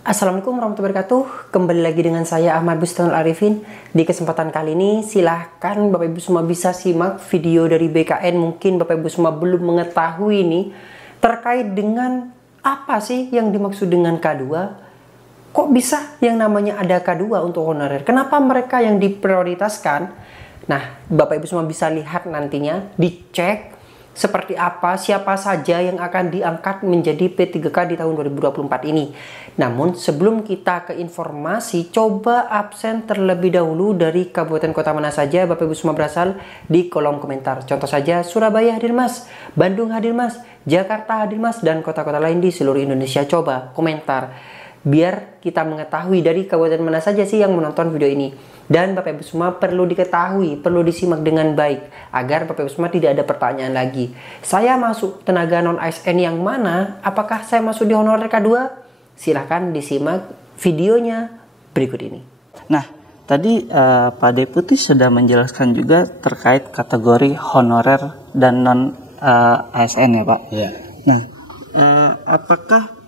Assalamualaikum warahmatullahi wabarakatuh. Kembali lagi dengan saya Ahmad Bustonul Arifin. Di kesempatan kali ini silahkan Bapak Ibu semua bisa simak video dari BKN. Mungkin Bapak Ibu semua belum mengetahui ini terkait dengan apa sih yang dimaksud dengan K2. Kok bisa yang namanya ada K2 untuk honorer? Kenapa mereka yang diprioritaskan? Nah, Bapak Ibu semua bisa lihat nantinya, dicek seperti apa, siapa saja yang akan diangkat menjadi P3K di tahun 2024 ini. Namun sebelum kita ke informasi, coba absen terlebih dahulu dari kabupaten kota mana saja Bapak Ibu semua berasal di kolom komentar. Contoh saja Surabaya hadir mas, Bandung hadir mas, Jakarta hadir mas, dan kota-kota lain di seluruh Indonesia. Coba komentar biar kita mengetahui dari kabupaten mana saja sih yang menonton video ini. Dan Bapak Ibu semua perlu diketahui, perlu disimak dengan baik agar Bapak Ibu semua tidak ada pertanyaan lagi. Saya masuk tenaga non-ASN yang mana? Apakah saya masuk di honorer K2? Silahkan disimak videonya berikut ini. Nah, tadi Pak Deputi sudah menjelaskan juga terkait kategori honorer dan non-ASN ya Pak? Ya. Nah, apakah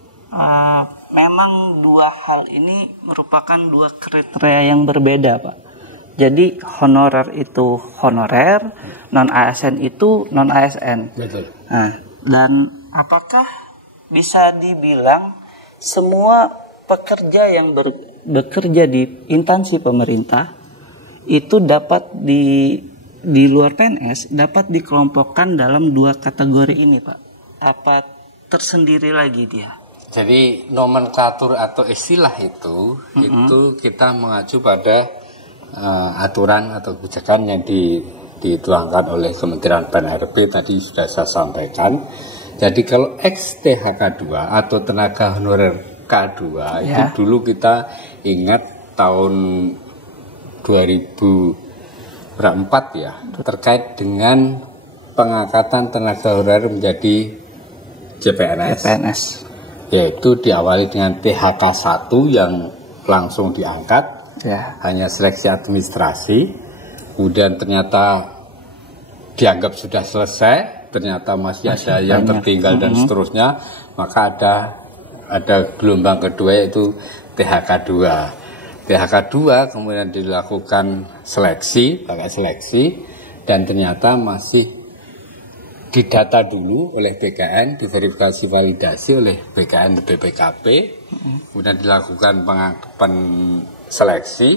memang dua hal ini merupakan dua kriteria yang berbeda Pak? Jadi honorer itu honorer, non-ASN itu non-ASN. Betul. Nah, dan apakah bisa dibilang semua pekerja yang bekerja di instansi pemerintah itu dapat di luar PNS dapat dikelompokkan dalam dua kategori ini Pak? Apa tersendiri lagi dia? Jadi nomenklatur atau istilah itu kita mengacu pada aturan atau kebijakan yang dituangkan oleh Kementerian PAN-RB tadi sudah saya sampaikan. Jadi kalau XTHK2 atau tenaga honorer K2 itu dulu kita ingat tahun 2004 ya, terkait dengan pengangkatan tenaga honorer menjadi CPNS. Yaitu diawali dengan THK1 yang langsung diangkat, hanya seleksi administrasi, kemudian ternyata dianggap sudah selesai, ternyata masih ada yang tertinggal dan seterusnya, maka ada gelombang kedua yaitu THK2. THK2 kemudian dilakukan seleksi, dan ternyata masih didata dulu oleh BKN, diverifikasi validasi oleh BKN dan BPKP, kemudian dilakukan pengangkatan seleksi,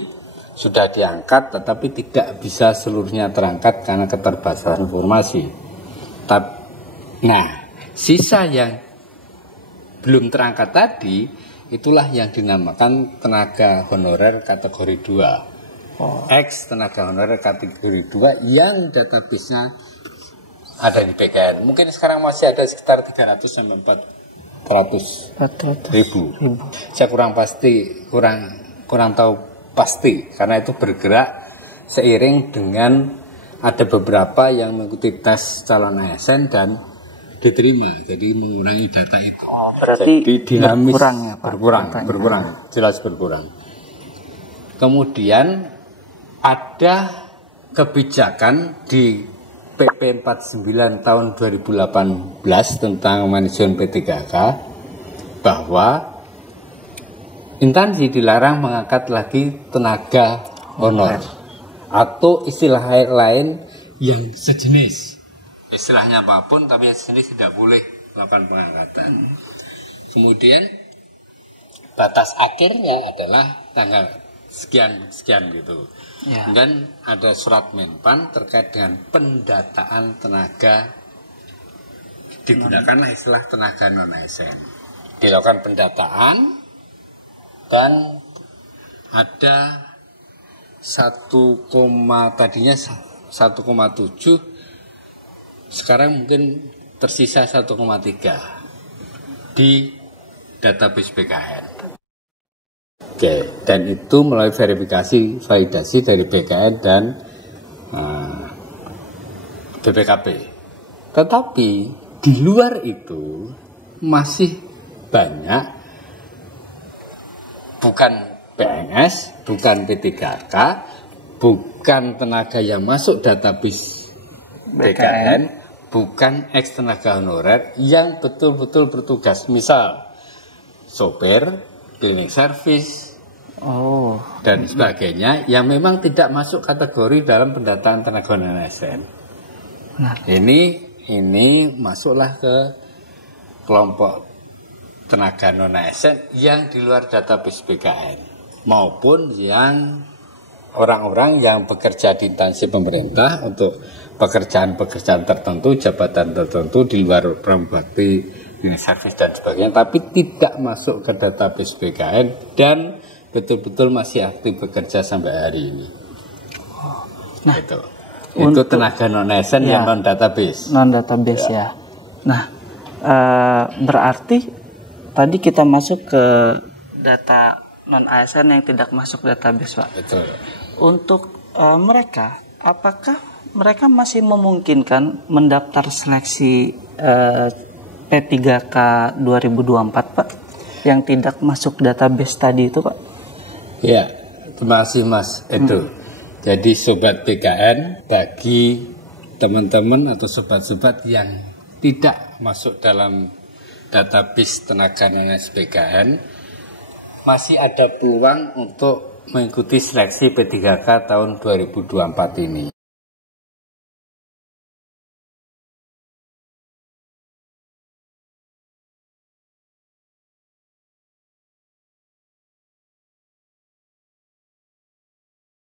sudah diangkat tetapi tidak bisa seluruhnya terangkat karena keterbatasan informasi. Nah, sisa yang belum terangkat tadi, itulah yang dinamakan tenaga honorer kategori 2. Ex tenaga honorer kategori 2 yang database-nya ada di BKN. Mungkin sekarang masih ada sekitar 300 sampai 400 ribu. Saya kurang tahu pasti karena itu bergerak seiring dengan ada beberapa yang mengikuti tes calon ASN dan diterima. Jadi mengurangi data itu. Berarti jadi dinamis berkurang ya Pak? Berkurang, jelas berkurang. Kemudian ada kebijakan di PP 49 tahun 2018 tentang manajemen P3K bahwa instansi dilarang mengangkat lagi tenaga honor atau istilah lain yang sejenis. Istilahnya apapun tapi yang sejenis tidak boleh melakukan pengangkatan. Kemudian batas akhirnya adalah tanggal sekian gitu. Dan ada surat Menpan terkait dengan pendataan tenaga, digunakanlah istilah tenaga non-ASN. Dilakukan pendataan dan ada tadinya 1,7, sekarang mungkin tersisa 1,3 di database BKN. Oke, dan itu melalui verifikasi validasi dari BKN dan BPKP. Tetapi di luar itu masih banyak bukan PNS, bukan P3K, bukan tenaga yang masuk database BKN, bukan ex tenaga honorer yang betul-betul bertugas. Misal sopir, cleaning service, dan sebagainya yang memang tidak masuk kategori dalam pendataan tenaga honorer ASN. Nah, ini masuklah ke kelompok tenaga non ASN yang di luar database BKN maupun yang orang-orang yang bekerja di instansi pemerintah untuk pekerjaan-pekerjaan tertentu, jabatan tertentu di luar prambakti, cleaning service dan sebagainya, tapi tidak masuk ke database BKN dan betul-betul masih aktif bekerja sampai hari ini. Nah, itu tenaga non ASN yang non database. Non database ya. Nah, berarti tadi kita masuk ke data non ASN yang tidak masuk database, Pak. Betul. Untuk mereka, apakah mereka masih memungkinkan mendaftar seleksi P3K 2024, Pak, yang tidak masuk database tadi itu, Pak? Ya, terima kasih Mas Edo. Jadi sobat BKN, bagi teman-teman atau sobat-sobat yang tidak masuk dalam database tenaga non BKN, masih ada peluang untuk mengikuti seleksi P3K tahun 2024 ini.